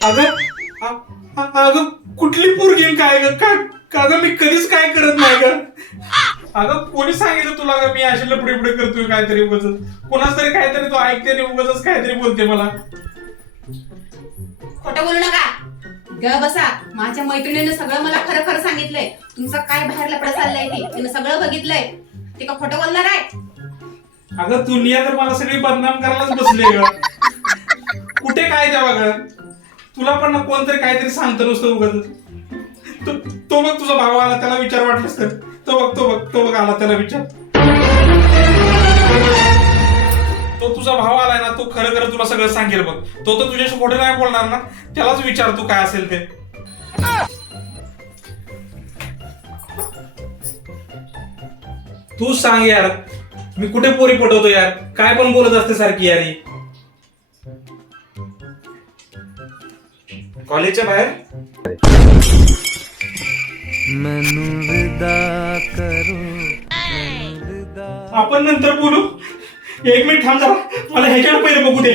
अगं अ- अ- अगं कुठली पोरगी काय ग? का का ग मी कधीच काय करत नाही ग? अगं कोणी सांगितलं तुला ग मी अशी लपडी पुढे करतोय काहीतरी उगाच? कोणाच तरी काहीतरी तो ऐकते आणि उगाच काहीतरी बोलते मला. खोटं बोलू नका. ग बसा. माझ्या मैत्रिणीने सगळं मला खरं खरं सांगितलंय. तुमचं काय बाहेर लपडं चाललंय ते तिने सगळं बघितलंय. ते का खोटं बोलणार आहे? अगं दुनिया तर मला सगळी बदनाम करायलाच बसली ग. कुठे काय द्यावा ग? तुला पण ना कोणतरी काहीतरी सांगतं नुसतं उगत तो तो बघ तुझा भाव आला त्याला विचार वाटलास तर. तो बघ तो बघ तो बघ आला त्याला विचार. तो तुझा भाव आलाय ना तो खरं खरं तुला सगळं सांगेल बघ. तो तर तुझ्याशी खोटे नाही बोलणार ना. त्यालाच विचार तू काय असेल ते. तू सांग यार. मी कुठे पोरी पटवतो यार? काय पण बोलत असते सारखी यार ही. कॉलेजच्या बाहेर? आपण नंतर बोलू. एक मिनिट थांब जा मला ह्याच्याकडे पहिले बघू दे.